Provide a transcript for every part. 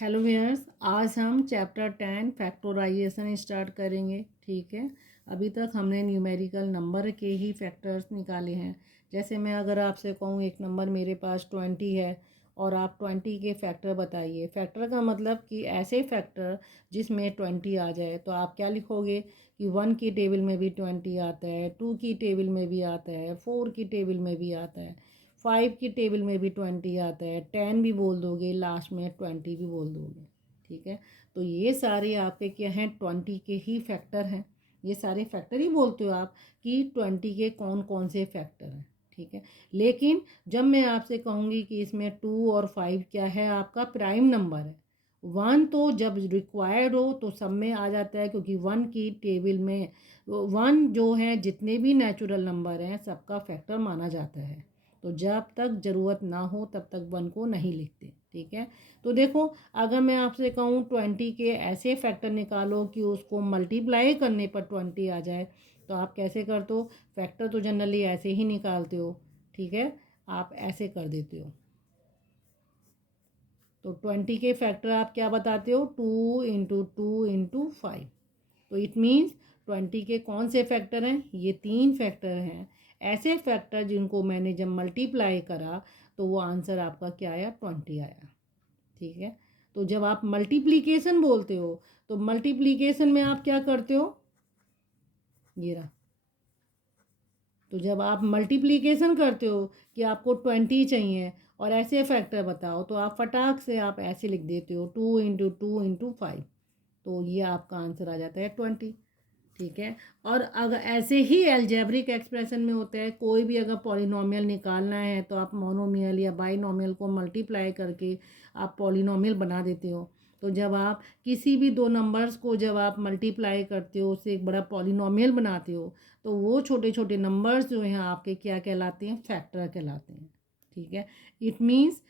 Hello viewers, आज हम chapter 10 factorisation start करेंगे। ठीक है, अभी तक हमने न्यूमेरिकल नंबर के ही फैक्टर्स निकाले हैं। जैसे मैं अगर आपसे कहूँ एक नंबर मेरे पास 20 है और आप 20 के फैक्टर बताइए। फैक्टर का मतलब कि ऐसे फैक्टर जिसमें 20 आ जाए, तो आप क्या लिखोगे कि 1 की टेबल में भी 20 आता है, 2 की टेबल में भी आता है, 4 की टेबल में भी आता है, 5 की टेबल में भी 20 आता है, 10 भी बोल दोगे, लास्ट में 20 भी बोल दोगे। ठीक है, तो ये सारे आपके क्या हैं, 20 के ही फैक्टर हैं। ये सारे फैक्टर ही बोलते हो आप कि 20 के कौन कौन से फैक्टर हैं। ठीक है, लेकिन जब मैं आपसे कहूँगी कि इसमें 2 और 5 क्या है, आपका प्राइम नंबर है। 1 तो जब रिक्वायर्ड हो तो सब में आ जाता है, क्योंकि 1 की टेबल में 1 जो है जितने भी नेचुरल नंबर हैं सबका फैक्टर माना जाता है। तो जब तक ज़रूरत ना हो तब तक 1 को नहीं लिखते। ठीक है, तो देखो, अगर मैं आपसे कहूँ 20 के ऐसे फैक्टर निकालो कि उसको मल्टीप्लाई करने पर 20 आ जाए, तो आप कैसे करते हो? फैक्टर तो जनरली ऐसे ही निकालते हो। ठीक है, आप ऐसे कर देते हो। तो 20 के फैक्टर आप क्या बताते हो? 2 × 2 × 5। तो इट मीन्स 20 के कौन से फैक्टर हैं? ये 3 फैक्टर हैं। ऐसे फैक्टर जिनको मैंने जब मल्टीप्लाई करा तो वो आंसर आपका क्या आया? 20 आया। ठीक है, तो जब आप मल्टीप्लिकेशन बोलते हो तो मल्टीप्लिकेशन में आप क्या करते हो? ये रहा। तो जब आप मल्टीप्लिकेशन करते हो कि आपको 20 चाहिए और ऐसे फैक्टर बताओ, तो आप फटाक से आप ऐसे लिख देते हो 2 × 2 × 5। तो ये आपका आंसर आ जाता है 20। ठीक है, और अगर ऐसे ही एल्जेब्रिक एक्सप्रेशन में होता है, कोई भी अगर पॉलिनोमियल निकालना है तो आप मोनोमियल या बाइनोमियल को मल्टीप्लाई करके आप पॉलिनोमियल बना देते हो। तो जब आप किसी भी दो नंबर्स को जब आप मल्टीप्लाई करते हो, उससे एक बड़ा पॉलिनोमियल बनाते हो, तो वो छोटे छोटे नंबर्स जो हैं आपके क्या कहलाते हैं? फैक्टर कहलाते हैं। ठीक है, इट मीन्स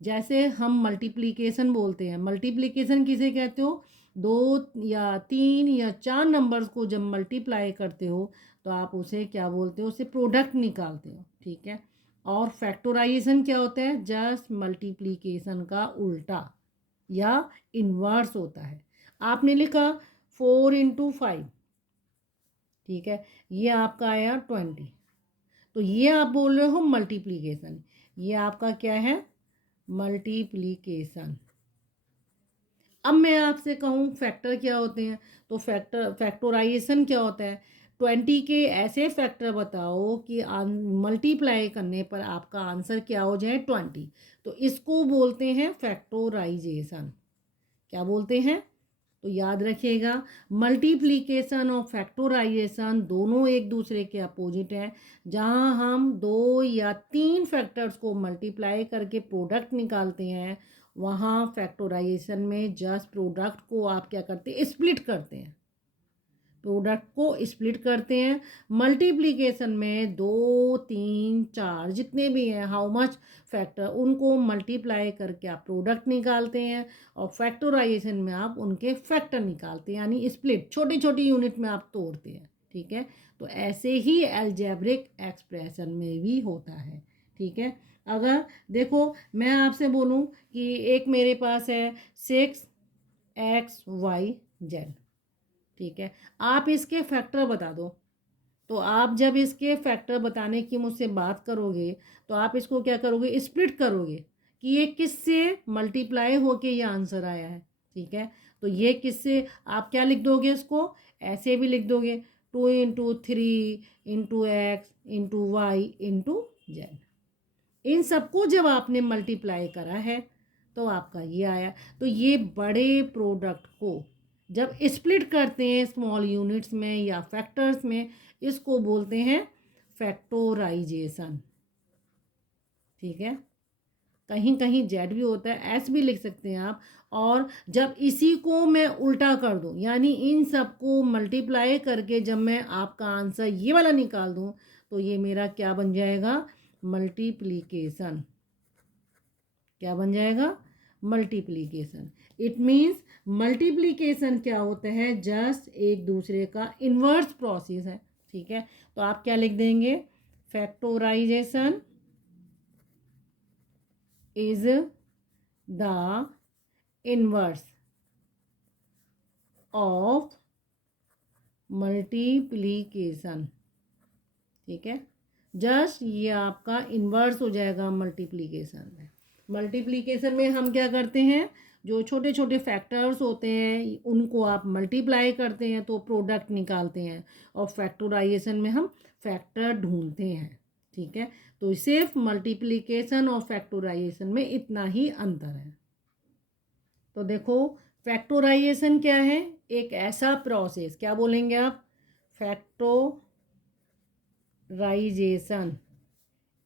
जैसे हम मल्टीप्लिकेशन बोलते हैं, मल्टीप्लिकेशन किसे कहते हो? 2 या 3 या 4 नंबर्स को जब मल्टीप्लाई करते हो तो आप उसे क्या बोलते हो? उसे प्रोडक्ट निकालते हो। ठीक है, और फैक्टराइजेशन क्या होता है? जस्ट मल्टीप्लिकेशन का उल्टा या इन्वर्स होता है। आपने लिखा 4 × 5। ठीक है, ये आपका आया 20। तो ये आप बोल रहे हो मल्टीप्लिकेशन। ये आपका क्या है? मल्टीप्लिकेशन। अब मैं आपसे कहूँ फैक्टर क्या होते हैं, तो फैक्टराइजेशन क्या होता है? 20 के ऐसे फैक्टर बताओ कि मल्टीप्लाई करने पर आपका आंसर क्या हो जाए? 20। तो इसको बोलते हैं फैक्टराइजेशन। क्या बोलते हैं? तो याद रखिएगा, मल्टीप्लिकेशन और फैक्टराइजेशन दोनों एक दूसरे के अपोजिट हैं। जहां हम 2 या 3 फैक्टर्स को मल्टीप्लाई करके प्रोडक्ट निकालते हैं, वहाँ फैक्टराइजेशन में जस्ट प्रोडक्ट को आप क्या करते हैं? स्प्लिट करते हैं। प्रोडक्ट को स्प्लिट करते हैं। मल्टीप्लिकेशन में 2 3 4 जितने भी हैं, हाउ मच फैक्टर, उनको मल्टीप्लाई करके आप प्रोडक्ट निकालते हैं। और फैक्टराइजेशन में आप उनके फैक्टर निकालते हैं, यानी स्प्लिट, छोटी छोटी यूनिट में आप तोड़ते हैं। ठीक है, तो ऐसे ही अलजेब्रिक एक्सप्रेशन में भी होता है। ठीक है, अगर देखो मैं आपसे बोलूं कि एक मेरे पास है 6 x y z। ठीक है, आप इसके फैक्टर बता दो। तो आप जब इसके फैक्टर बताने की मुझसे बात करोगे तो आप इसको क्या करोगे? स्प्लिट करोगे कि ये किससे मल्टीप्लाई होके ये आंसर आया है। ठीक है, तो ये किससे, आप क्या लिख दोगे? इसको ऐसे भी लिख दोगे 2 × 3 × x × y × z। इन सबको जब आपने मल्टीप्लाई करा है तो आपका ये आया। तो ये बड़े प्रोडक्ट को जब स्प्लिट करते हैं स्मॉल यूनिट्स में या फैक्टर्स में, इसको बोलते हैं फैक्टोराइजेशन। ठीक है, कहीं कहीं जेड भी होता है, एस भी लिख सकते हैं आप। और जब इसी को मैं उल्टा कर दूं, यानी इन सबको मल्टीप्लाई करके जब मैं आपका आंसर ये वाला निकाल दूं, तो ये मेरा क्या बन जाएगा? मल्टीप्लिकेशन। क्या बन जाएगा? मल्टीप्लिकेशन। इट मीन्स मल्टीप्लिकेशन क्या होता है? जस्ट एक दूसरे का इन्वर्स प्रोसेस है। ठीक है, तो आप क्या लिख देंगे? Factorisation is the inverse of multiplication, ठीक है। जस्ट ये आपका इन्वर्स हो जाएगा मल्टीप्लीकेशन में। मल्टीप्लीकेशन में हम क्या करते हैं, जो छोटे छोटे फैक्टर्स होते हैं उनको आप मल्टीप्लाई करते हैं तो प्रोडक्ट निकालते हैं, और फैक्टराइजेशन में हम फैक्टर ढूंढते हैं, ठीक है। तो सिर्फ मल्टीप्लीकेशन और फैक्टराइजेशन में इतना ही अंतर है। तो देखो फैक्टराइजेशन क्या है, एक ऐसा प्रोसेस, क्या बोलेंगे आप, factorization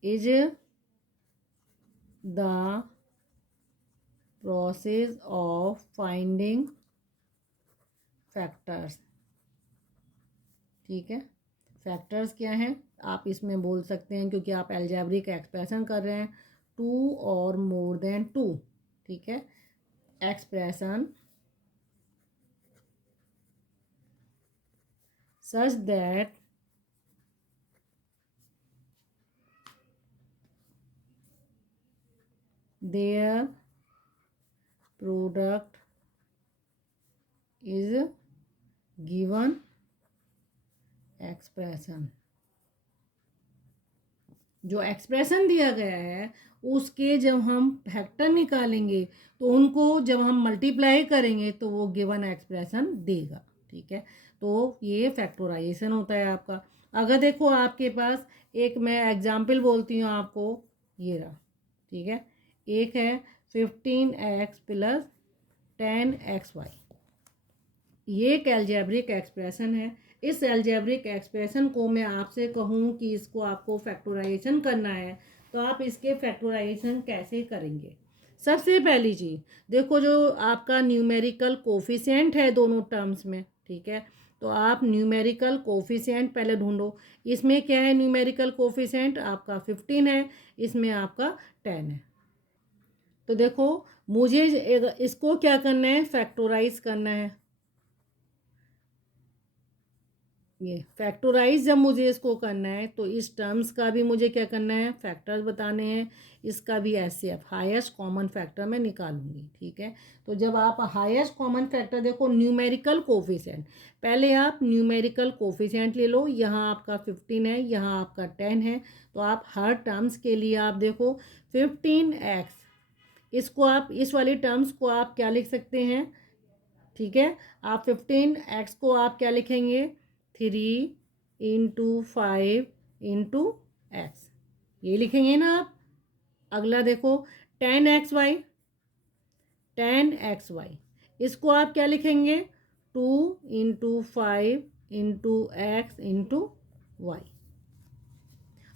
is the process of finding factors, ठीक है। फैक्टर्स क्या हैं आप इसमें बोल सकते हैं, क्योंकि आप अलजेब्रिक एक्सप्रेशन कर रहे हैं, 2 और मोर देन 2, ठीक है। Expression such that their product is given expression। जो एक्सप्रेशन दिया गया है उसके जब हम फैक्टर निकालेंगे तो उनको जब हम मल्टीप्लाई करेंगे तो वो गिवन एक्सप्रेशन देगा, ठीक है। तो ये फैक्टराइजेशन होता है आपका। अगर देखो आपके पास एक, मैं एग्जांपल बोलती हूँ आपको, ये रहा, ठीक है। एक है 15x प्लस 10xy, ये एक अलजेब्रिक एक्सप्रेशन है। इस अलजेब्रिक एक्सप्रेशन को मैं आपसे कहूँ कि इसको आपको फैक्टराइजेशन करना है तो आप इसके फैक्टराइजेशन कैसे करेंगे। सबसे पहली चीज़ देखो, जो आपका न्यूमेरिकल कोफिशिएंट है दोनों टर्म्स में, ठीक है। तो आप न्यूमेरिकल कोफिशिएंट पहले ढूंढो। इसमें क्या है, न्यूमेरिकल कोफिशिएंट आपका 15 है, इसमें आपका 10 है। तो देखो मुझे इसको क्या करना है, फैक्टराइज करना है। ये फैक्टराइज जब मुझे इसको करना है तो इस टर्म्स का भी मुझे क्या करना है, फैक्टर्स बताने हैं। इसका भी एचसीएफ हाईएस्ट कॉमन फैक्टर मैं निकालूंगी, ठीक है। तो जब आप हाईएस्ट कॉमन फैक्टर देखो, न्यूमेरिकल कोफिशिएंट, पहले आप न्यूमेरिकल कोफिशिएंट ले लो। यहाँ आपका 15 है, यहाँ आपका 10 है, तो आप हर टर्म्स के लिए आप देखो 15x, इसको आप इस वाली टर्म्स को आप क्या लिख सकते हैं, ठीक है। आप 15x को आप क्या लिखेंगे, 3 × 5 × x, ये लिखेंगे ना आप। अगला देखो 10xy, 10xy, इसको आप क्या लिखेंगे, 2 × 5 × x × y।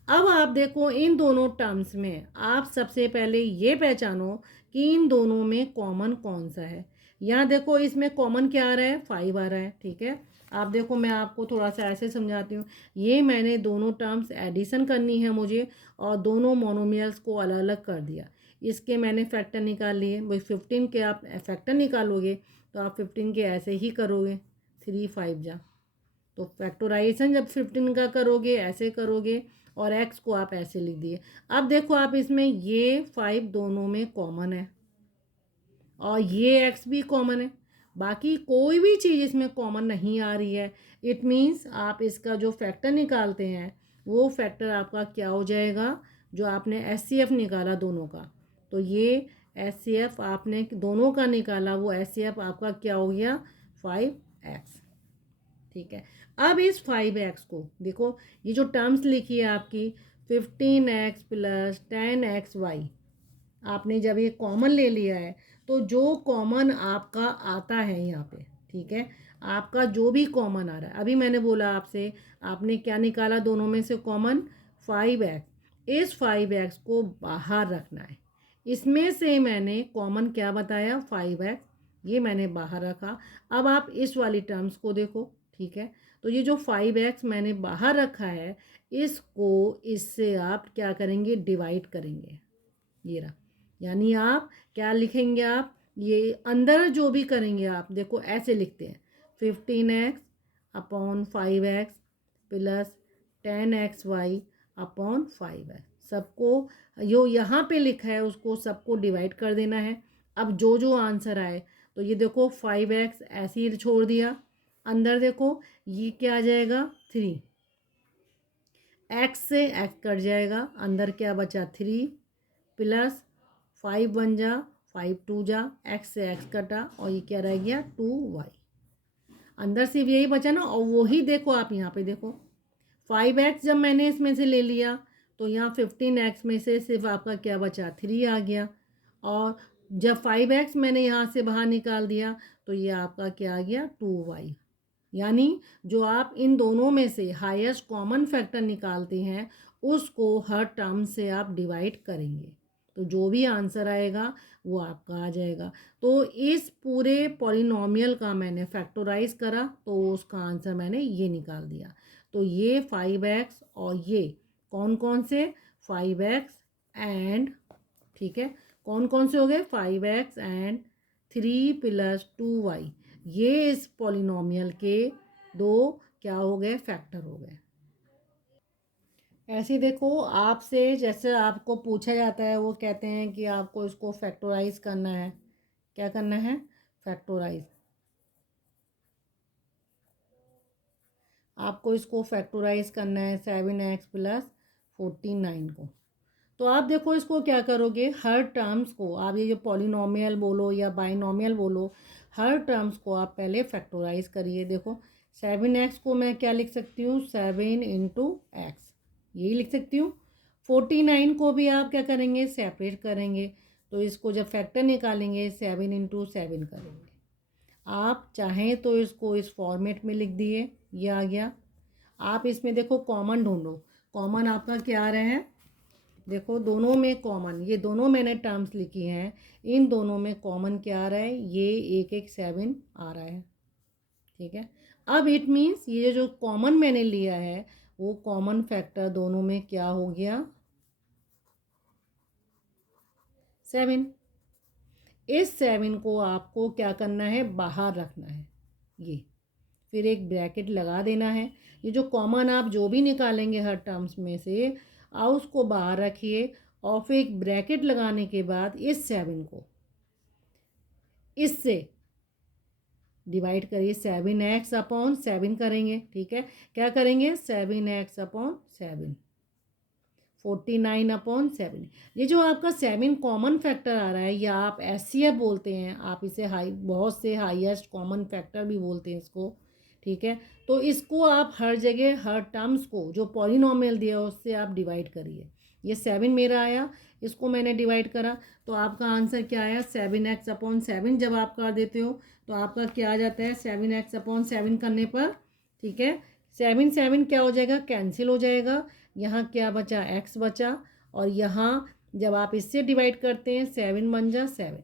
अब आप देखो इन दोनों टर्म्स में आप सबसे पहले ये पहचानो कि इन दोनों में कॉमन कौन सा है। यहाँ देखो इसमें कॉमन क्या आ रहा है, 5 आ रहा है, ठीक है। आप देखो मैं आपको थोड़ा सा ऐसे समझाती हूँ। ये मैंने दोनों टर्म्स एडिशन करनी है मुझे, और दोनों मोनोमियल्स को अलग अलग कर दिया। इसके मैंने फैक्टर निकाल लिए। भाई 15 के आप फैक्टर निकालोगे तो आप 15 के ऐसे ही करोगे, 3 5 जा, तो फैक्टराइजेशन जब 15 का करोगे ऐसे करोगे, और x को आप ऐसे लिख दिए। अब देखो आप इसमें ये 5 दोनों में कॉमन है और ये x भी कॉमन है, बाकी कोई भी चीज़ इसमें कॉमन नहीं आ रही है। इट मीन्स आप इसका जो फैक्टर निकालते हैं वो फैक्टर आपका क्या हो जाएगा, जो आपने एचसीएफ निकाला दोनों का, तो ये एचसीएफ आपने दोनों का निकाला, वो एचसीएफ आपका क्या हो गया, 5x, ठीक है। अब इस 5x को देखो, ये जो टर्म्स लिखी है आपकी 15x प्लस 10xy, आपने जब ये कॉमन ले लिया है तो जो कॉमन आपका आता है यहाँ पे, ठीक है, आपका जो भी कॉमन आ रहा है, अभी मैंने बोला आपसे, आपने क्या निकाला दोनों में से कॉमन, 5x, इस 5x को बाहर रखना है। इसमें से मैंने कॉमन क्या बताया, 5x, ये मैंने बाहर रखा। अब आप इस वाली टर्म्स को देखो, ठीक है। तो ये जो 5x मैंने बाहर रखा है, इसको इससे आप क्या करेंगे, डिवाइड करेंगे, ये रहा। यानी आप क्या लिखेंगे, आप ये अंदर जो भी करेंगे आप देखो ऐसे लिखते हैं, 15x upon 5x plus 10xy upon 5x, सबको जो यहाँ पे लिखा है उसको सबको डिवाइड कर देना है। अब जो जो आंसर आए, तो ये देखो 5x ऐसे ही छोड़ दिया, अंदर देखो ये क्या आ जाएगा 3, x से x कट जाएगा, अंदर क्या बचा 3 प्लस 5 बन जा 5 2 जा, x से x कटा और ये क्या रह गया 2y, अंदर सिर्फ यही बचा ना। और वही देखो आप यहाँ पे देखो 5x जब मैंने इसमें से ले लिया तो यहाँ 15x में से सिर्फ आपका क्या बचा 3 आ गया, और जब 5x मैंने यहाँ से बाहर निकाल दिया तो ये आपका क्या आ गया 2y। यानी जो आप इन दोनों में से हाईएस्ट कॉमन फैक्टर निकालते हैं उसको हर टर्म से आप डिवाइड करेंगे, तो जो भी आंसर आएगा वो आपका आ जाएगा। तो इस पूरे पॉलिनॉमियल का मैंने फैक्टराइज करा तो उसका आंसर मैंने ये निकाल दिया। तो ये 5x और ये कौन कौन से 5x एंड, ठीक है, कौन कौन से हो गए 5x एंड 3 प्लस 2y, ये इस पॉलिनॉमियल के दो क्या हो गए फैक्टर हो गए। ऐसे देखो आपसे जैसे आपको पूछा जाता है, वो कहते हैं कि आपको इसको फैक्टराइज करना है, क्या करना है फैक्टराइज, आपको इसको फैक्टराइज करना है 7x प्लस 49 को। तो आप देखो इसको क्या करोगे, हर टर्म्स को आप ये जो पॉलिनॉमियल बोलो या बाइनॉमियल बोलो, हर टर्म्स को आप पहले फैक्टराइज करिए। देखो 7x को मैं क्या लिख सकती हूँ 7 इंटू एक्स, यही लिख सकती हूँ। 49 को भी आप क्या करेंगे सेपरेट करेंगे, तो इसको जब फैक्टर निकालेंगे 7 इंटू 7 करेंगे। आप चाहें तो इसको इस फॉर्मेट में लिख दिए, ये आ गया। आप इसमें देखो कॉमन ढूंढो, कॉमन आपका क्या आ रहा है, देखो दोनों में कॉमन, ये दोनों मैंने टर्म्स लिखी हैं, इन दोनों में कॉमन क्या आ रहा है, ये एक एक 7 आ रहा है, ठीक है। अब इट मीन्स ये जो कॉमन मैंने लिया है वो कॉमन फैक्टर दोनों में क्या हो गया 7। इस 7 को आपको क्या करना है बाहर रखना है, ये फिर एक ब्रैकेट लगा देना है। ये जो कॉमन आप जो भी निकालेंगे हर टर्म्स में से आप उसको बाहर रखिए, और फिर एक ब्रैकेट लगाने के बाद इस 7 को इससे डिवाइड करिए, 7x अपॉन 7 करेंगे, ठीक है। क्या करेंगे 7x अपॉन 7, 49 अपॉन 7। ये जो आपका 7 कॉमन फैक्टर आ रहा है या आप एचसीएफ बोलते हैं, आप इसे हाई, बहुत से हाईएस्ट कॉमन फैक्टर भी बोलते हैं इसको, ठीक है। तो इसको आप हर जगह हर टर्म्स को जो पॉलिनॉमियल दिया है उससे आप डिवाइड करिए। ये 7 मेरा आया, इसको मैंने डिवाइड करा तो आपका आंसर क्या आया 7x अपॉन 7। जब आप कर देते हो तो आपका क्या आ जाता है 7x अपॉन 7 करने पर, ठीक है, 7 7 क्या हो जाएगा कैंसिल हो जाएगा, यहाँ क्या बचा x बचा, और यहाँ जब आप इससे डिवाइड करते हैं 7 बन जा 7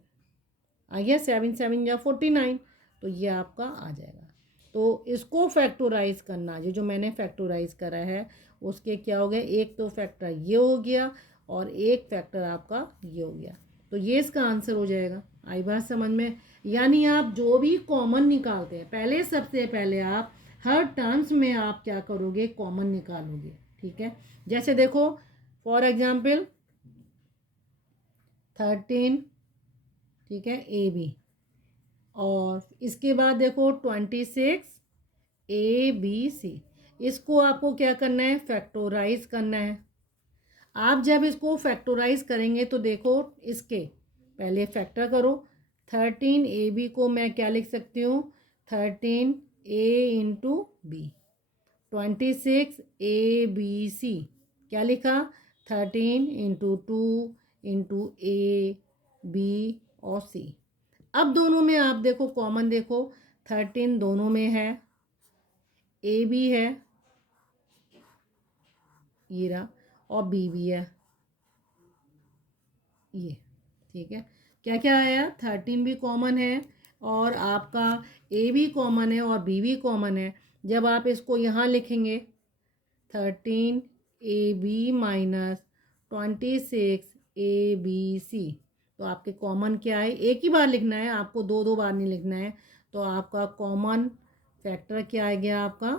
आ गया, 7 7 या 49, तो ये आपका आ जाएगा। तो इसको फैक्टराइज करना, जो मैंने फैक्टराइज करा है उसके क्या हो गया, एक तो फैक्टर ये हो गया और एक फैक्टर आपका ये हो गया, तो ये इसका आंसर हो जाएगा। आई बात समझ में। यानी आप जो भी कॉमन निकालते हैं पहले, सबसे पहले आप हर टर्म्स में आप क्या करोगे कॉमन निकालोगे, ठीक है। जैसे देखो फॉर एग्जाम्पल 13, ठीक है, ए बी, और इसके बाद देखो 26 ए बी सी, इसको आपको क्या करना है फैक्टराइज करना है। आप जब इसको फैक्टराइज करेंगे तो देखो इसके पहले फैक्टर करो, 13 ए बी को मैं क्या लिख सकती हूँ 13 A into B, 26 A B C क्या लिखा 13 इंटू 2 इंटू ए बी और सी। अब दोनों में आप देखो कॉमन देखो 13 दोनों में है, ए भी है ये रहा, और बी भी है ये, ठीक है। क्या क्या आया 13 भी कॉमन है और आपका ए भी कॉमन है और बी भी कॉमन है। जब आप इसको यहाँ लिखेंगे 13 A B minus 26 A B C, तो आपके कॉमन क्या है, एक ही बार लिखना है आपको, दो दो बार नहीं लिखना है। तो आपका कॉमन फैक्टर क्या आ गया आपका,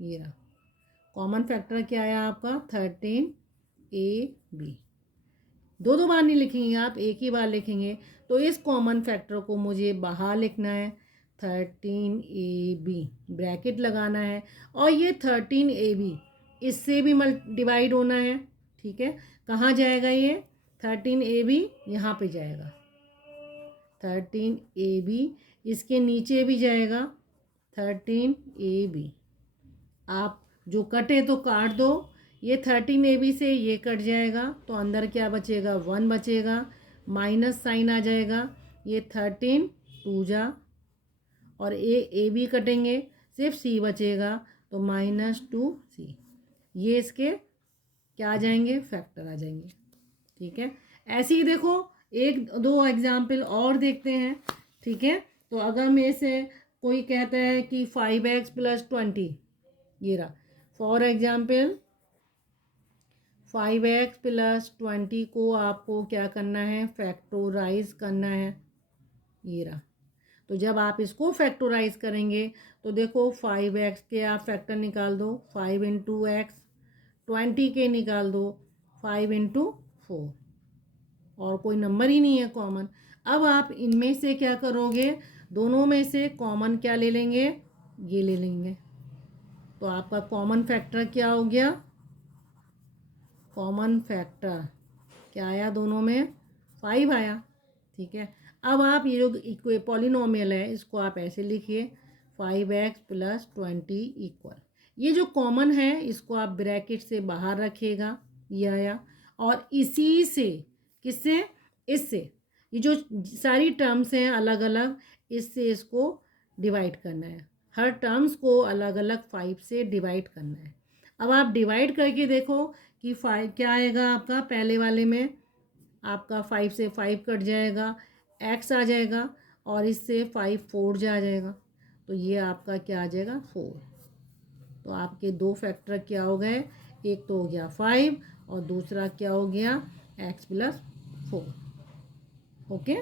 ये रहा कॉमन फैक्टर क्या आया आपका 13 ए बी। दो दो बार नहीं लिखेंगे आप, एक ही बार लिखेंगे। तो इस कॉमन फैक्टर को मुझे बाहर लिखना है, 13ab ब्रैकेट लगाना है, और ये 13ab इससे भी डिवाइड होना है, ठीक है। कहाँ जाएगा ये 13ab? यहाँ पे जाएगा 13ab, इसके नीचे भी जाएगा 13ab। आप जो कटे तो काट दो, ये 13ab से ये कट जाएगा तो अंदर क्या बचेगा, 1 बचेगा, माइनस साइन आ जाएगा, ये 13 2 जा, और ए बी कटेंगे, सिर्फ सी बचेगा तो -2c। ये इसके क्या आ जाएंगे, फैक्टर आ जाएंगे, ठीक है। ऐसे ही देखो एक दो एग्जाम्पल और देखते हैं, ठीक है। तो अगर में से कोई कहता है कि 5x + 20, ये रहा फॉर एग्जाम्पल 5x + 20 को आपको क्या करना है, फैक्टोराइज करना है, ये रहा। तो जब आप इसको फैक्टोराइज करेंगे तो देखो 5x के आप फैक्टर निकाल दो, 5 × x, 20 के निकाल दो 5 × 4, और कोई नंबर ही नहीं है कॉमन। अब आप इनमें से क्या करोगे, दोनों में से कॉमन क्या ले लेंगे, ये ले लेंगे। तो आपका कॉमन फैक्टर क्या हो गया, कॉमन फैक्टर क्या आया, दोनों में 5 आया, ठीक है। अब आप ये जो पॉलिनोमियल है इसको आप ऐसे लिखिए, 5x + 20 = ये जो कॉमन है इसको आप ब्रैकेट से बाहर रखिएगा, ये आया। और इसी से किससे, इससे ये जो सारी टर्म्स हैं अलग अलग, इससे इसको डिवाइड करना है, हर टर्म्स को अलग अलग 5 से डिवाइड करना है। अब आप डिवाइड करके देखो कि 5 क्या आएगा आपका, पहले वाले में आपका 5 से 5 कट जाएगा, x आ जाएगा, और इससे 5 4 जा जाएगा, तो ये आपका क्या आ जाएगा, 4। तो आपके दो फैक्टर क्या हो गए, एक तो हो गया 5 और दूसरा क्या हो गया, x + 4। ओके।